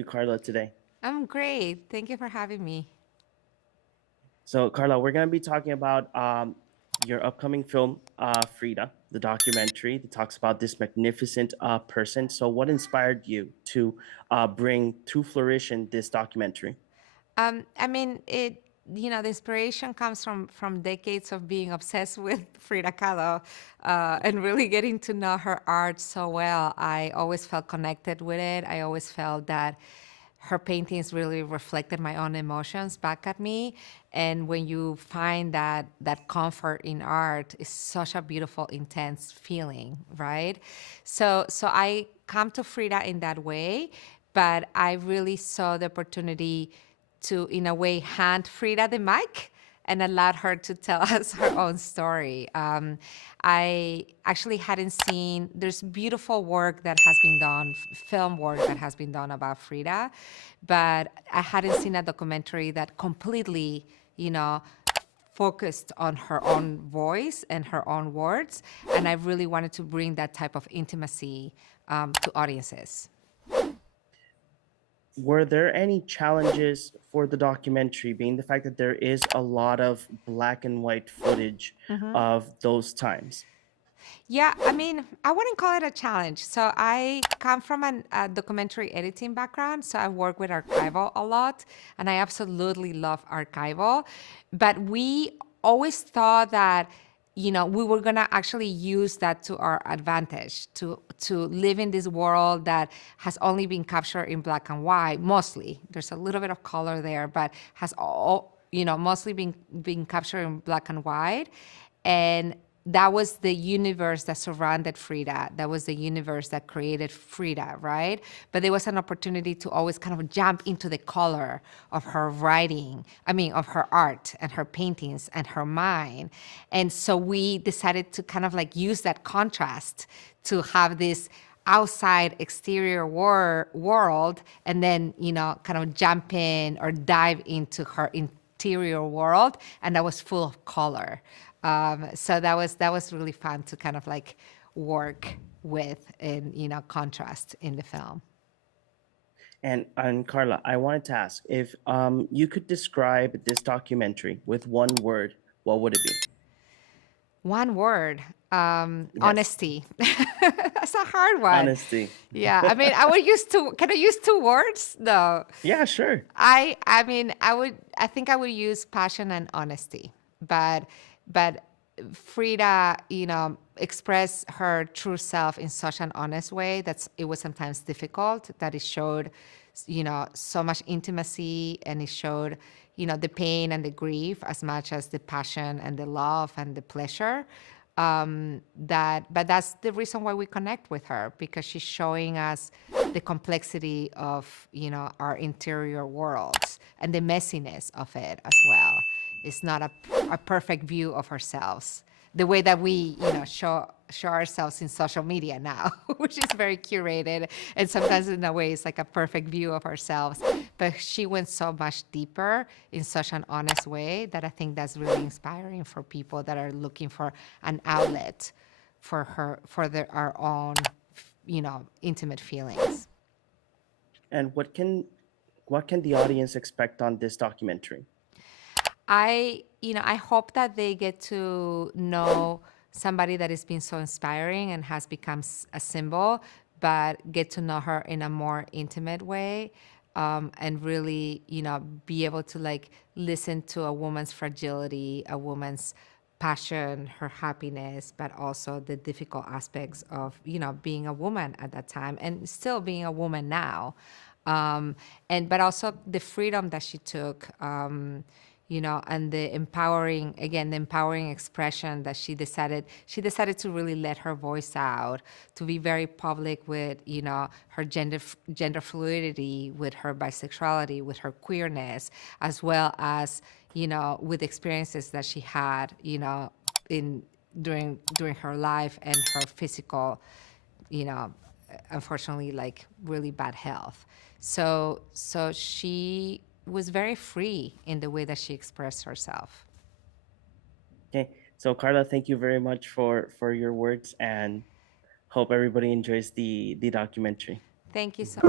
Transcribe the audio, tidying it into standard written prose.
you, Carla, today? I'm great. Thank you for having me. So, Carla, we're going to be talking about your upcoming film, Frida, the documentary that talks about this magnificent person. So, what inspired you to bring to fruition this documentary? I mean, the inspiration comes from decades of being obsessed with Frida Kahlo, and really getting to know her art so well. I always felt connected with it. I always felt that her paintings really reflected my own emotions back at me. And when you find that comfort in art, is such a beautiful, intense feeling, right? So I come to Frida in that way, but I really saw the opportunity to, in a way, hand Frida the mic and allowed her to tell us her own story. I actually hadn't seen, there's beautiful work that has been done, film work that has been done about Frida, but I hadn't seen a documentary that completely, you know, focused on her own voice and her own words. And I really wanted to bring that type of intimacy to audiences. Were there any challenges for the documentary, being the fact that there is a lot of black and white footage of those times? Yeah, I mean, I wouldn't call it a challenge. So I come from a documentary editing background, so I work with archival a lot, and I absolutely love archival. But we always thought that, we were gonna actually use that to our advantage to live in this world that has only been captured in black and white, mostly. There's a little bit of color there, but has all, mostly been captured in black and white. And that was the universe that surrounded Frida. That was the universe that created Frida, right? But there was an opportunity to always kind of jump into the color of her writing, I mean, of her art and her paintings and her mind. And so we decided to kind of like use that contrast to have this outside exterior world, and then, kind of jump in or dive into her interior world, and that was full of color. So that was really fun to kind of like work with in, contrast in the film. And Carla, I wanted to ask if you could describe this documentary with one word, what would it be? One word, Yes, honesty. That's a hard one. honesty. Yeah, I mean, I would use two. Can I use two words? No. Yeah, sure. I mean, I think I would use passion and honesty. But Frida, expressed her true self in such an honest way that it was sometimes difficult, that it showed, so much intimacy, and it showed, the pain and the grief as much as the passion and the love and the pleasure. But that's the reason why we connect with her, because she's showing us the complexity of, our interior worlds and the messiness of it as well. It's not a perfect view of ourselves the way that we, show ourselves in social media now, which is very curated, and sometimes in a way it's like a perfect view of ourselves. But she went so much deeper in such an honest way that I think that's really inspiring for people that are looking for an outlet for our own, intimate feelings. And what can the audience expect on this documentary? I hope that they get to know somebody that has been so inspiring and has become a symbol, but get to know her in a more intimate way, and really, be able to like listen to a woman's fragility, a woman's passion, her happiness, but also the difficult aspects of, being a woman at that time and still being a woman now. And but also the freedom that she took, and the empowering, again, the empowering expression that she decided to really let her voice out, to be very public with, her gender fluidity, with her bisexuality, with her queerness, as well as, with experiences that she had, in during her life, and her physical, you know, unfortunately, like really bad health. So she was very free in the way that she expressed herself. Okay, so Carla, thank you very much for your words, and hope everybody enjoys the documentary. Thank you so